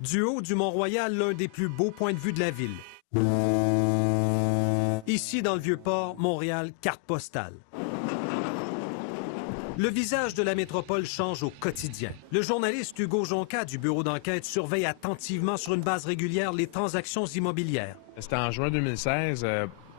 Du haut du Mont-Royal, l'un des plus beaux points de vue de la ville. Ici, dans le Vieux-Port, Montréal, carte postale. Le visage de la métropole change au quotidien. Le journaliste Hugo Jonca du bureau d'enquête surveille attentivement sur une base régulière les transactions immobilières. C'était en juin 2016,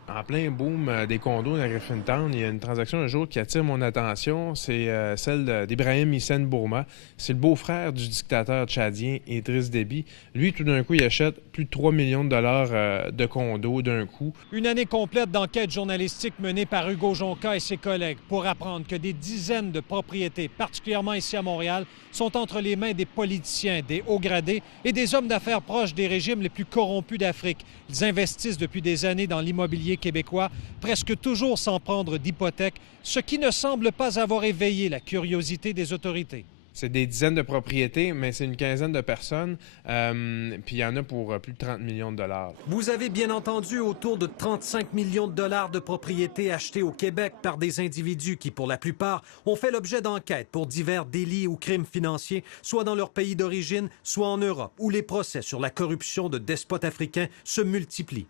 en plein boom des condos dans Griffintown. Il y a une transaction un jour qui attire mon attention, c'est celle d'Ibrahim Hissène Bourma. C'est le beau-frère du dictateur tchadien Idriss Déby. Lui, tout d'un coup, il achète plus de 3 millions de dollars de condos d'un coup. Une année complète d'enquête journalistique menée par Hugo Jonca et ses collègues pour apprendre que des dizaines de propriétés, particulièrement ici à Montréal, sont entre les mains des politiciens, des hauts gradés et des hommes d'affaires proches des régimes les plus corrompus d'Afrique. Ils investissent depuis des années dans l'immobilier québécois, presque toujours sans prendre d'hypothèque, ce qui ne semble pas avoir éveillé la curiosité des autorités. C'est des dizaines de propriétés, mais c'est une quinzaine de personnes, puis il y en a pour plus de 30 millions de dollars. Vous avez bien entendu autour de 35 millions de dollars de propriétés achetées au Québec par des individus qui, pour la plupart, ont fait l'objet d'enquêtes pour divers délits ou crimes financiers, soit dans leur pays d'origine, soit en Europe, où les procès sur la corruption de despotes africains se multiplient.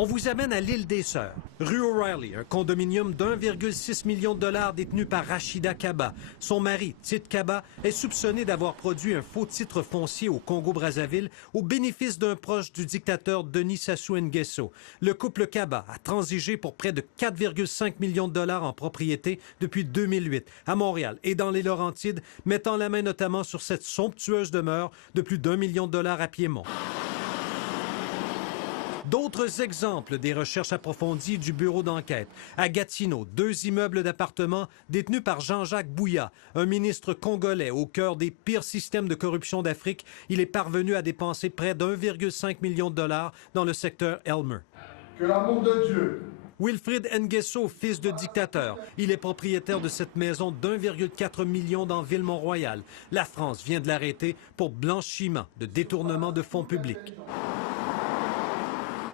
On vous amène à l'île des Sœurs. Rue O'Reilly, un condominium d'1,6 million de dollars détenu par Rachida Kaba. Son mari, Tite Kaba, est soupçonné d'avoir produit un faux titre foncier au Congo-Brazzaville au bénéfice d'un proche du dictateur Denis Sassou Nguesso. Le couple Kaba a transigé pour près de 4,5 millions de dollars en propriété depuis 2008 à Montréal et dans les Laurentides, mettant la main notamment sur cette somptueuse demeure de plus d'1 million de dollars à Piémont. D'autres exemples des recherches approfondies du bureau d'enquête. À Gatineau, 2 immeubles d'appartements détenus par Jean-Jacques Bouya, un ministre congolais au cœur des pires systèmes de corruption d'Afrique. Il est parvenu à dépenser près d'1,5 million de dollars dans le secteur Elmer. Que l'amour de Dieu. Wilfrid Nguesso, fils de dictateur. Il est propriétaire de cette maison d'1,4 million dans Ville-Mont-Royal. La France vient de l'arrêter pour blanchiment de détournement de fonds publics.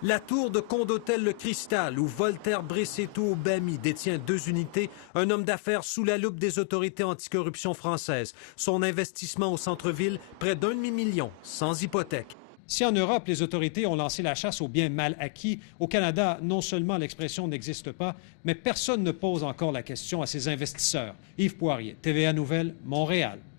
La tour de Condotel Le Cristal, où Voltaire Bressetto Obami détient 2 unités, un homme d'affaires sous la loupe des autorités anticorruption françaises. Son investissement au centre-ville, près d'1 demi-million, sans hypothèque. Si en Europe, les autorités ont lancé la chasse aux biens mal acquis, au Canada, non seulement l'expression n'existe pas, mais personne ne pose encore la question à ces investisseurs. Yves Poirier, TVA Nouvelles, Montréal.